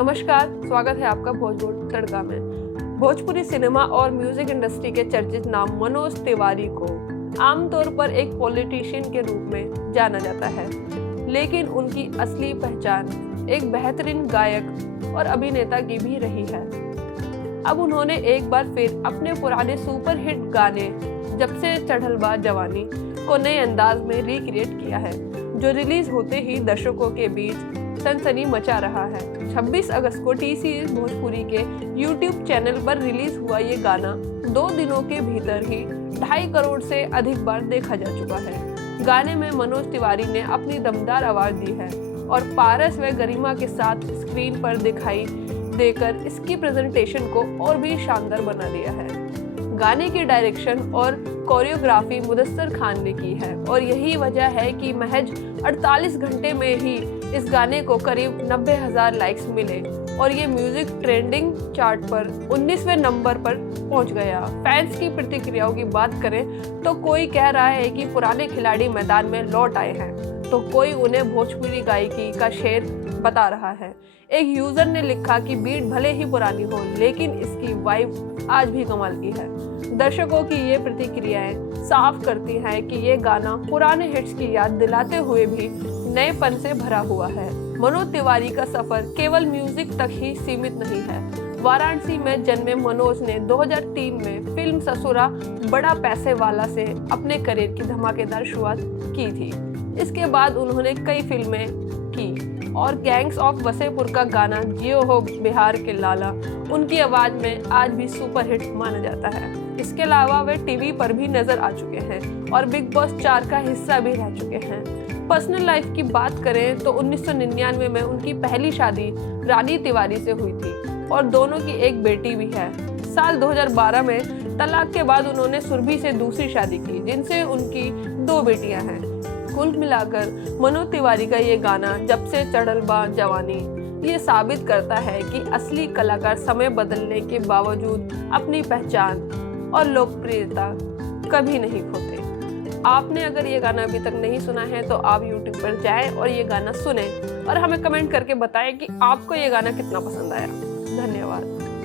नमस्कार, स्वागत है आपका भोजपुरी तड़का में। भोजपुरी सिनेमा और म्यूजिक इंडस्ट्री के चर्चित नाम मनोज तिवारी को आमतौर पर एक पॉलिटिशियन के रूप में जाना जाता है, लेकिन उनकी असली पहचान एक बेहतरीन गायक और अभिनेता की भी रही है। अब उन्होंने एक बार फिर अपने पुराने सुपरहिट गाने जब से चढ़ल बा जवानी को नए अंदाज में रिक्रिएट किया है, जो रिलीज होते ही दर्शकों के बीच सनसनी मचा रहा है। 26 अगस्त को टी सीरीज भोजपुरी के यूट्यूब चैनल पर रिलीज हुआ ये गाना 2 दिनों के भीतर ही 2.5 करोड़ से अधिक बार देखा जा चुका है। गाने में मनोज तिवारी ने अपनी दमदार आवाज दी है और पारस व गरिमा के साथ स्क्रीन पर दिखाई देकर इसकी प्रेजेंटेशन को और भी शानदार बना दिया है। गाने की डायरेक्शन और कोरियोग्राफी मुदस्सर खान ने की है और यही वजह है कि महज 48 घंटे में ही इस गाने को करीब 90,000 लाइक्स मिले और ये म्यूजिक ट्रेंडिंग चार्ट पर 19वें नंबर पर पहुंच गया। फैंस की प्रतिक्रियाओं की बात करें तो कोई कह रहा है कि पुराने खिलाड़ी मैदान में लौट आए हैं, तो कोई उन्हें भोजपुरी गायकी का शेर बता रहा है। एक यूजर ने लिखा कि बीट भले ही पुरानी हो, लेकिन इसकी वाइब आज भी कमाल की है। दर्शकों की ये प्रतिक्रियाएं साफ करती हैं कि ये गाना पुराने हिट्स की याद दिलाते हुए भी नएपन से भरा हुआ है। मनोज तिवारी का सफर केवल म्यूजिक तक ही सीमित नहीं है। वाराणसी में जन्मे मनोज ने 2003 में फिल्म ससुरा बड़ा पैसे वाला से अपने करियर की धमाकेदार शुरुआत की थी। इसके बाद उन्होंने कई फिल्में की और गैंग्स ऑफ वसेपुर का गाना जियो हो बिहार के लाला उनकी आवाज में आज भी सुपरहिट माना जाता है। इसके अलावा वे टीवी पर भी नजर आ चुके हैं और बिग बॉस 4 का हिस्सा भी रह चुके हैं। पर्सनल लाइफ की बात करें तो 1999 में उनकी पहली शादी रानी तिवारी से हुई थी और दोनों की एक बेटी भी है। साल 2012 में तलाक के बाद उन्होंने सुरभि से दूसरी शादी की, जिनसे उनकी 2 बेटियां हैं। कुल मिलाकर मनोज तिवारी का ये गाना जब से चढ़ल बा जवानी ये साबित करता है कि असली कलाकार समय बदलने के बावजूद अपनी पहचान और लोकप्रियता कभी नहीं खोते। आपने अगर ये गाना अभी तक नहीं सुना है तो आप YouTube पर जाएं और ये गाना सुनें और हमें कमेंट करके बताएं कि आपको ये गाना कितना पसंद आया। धन्यवाद।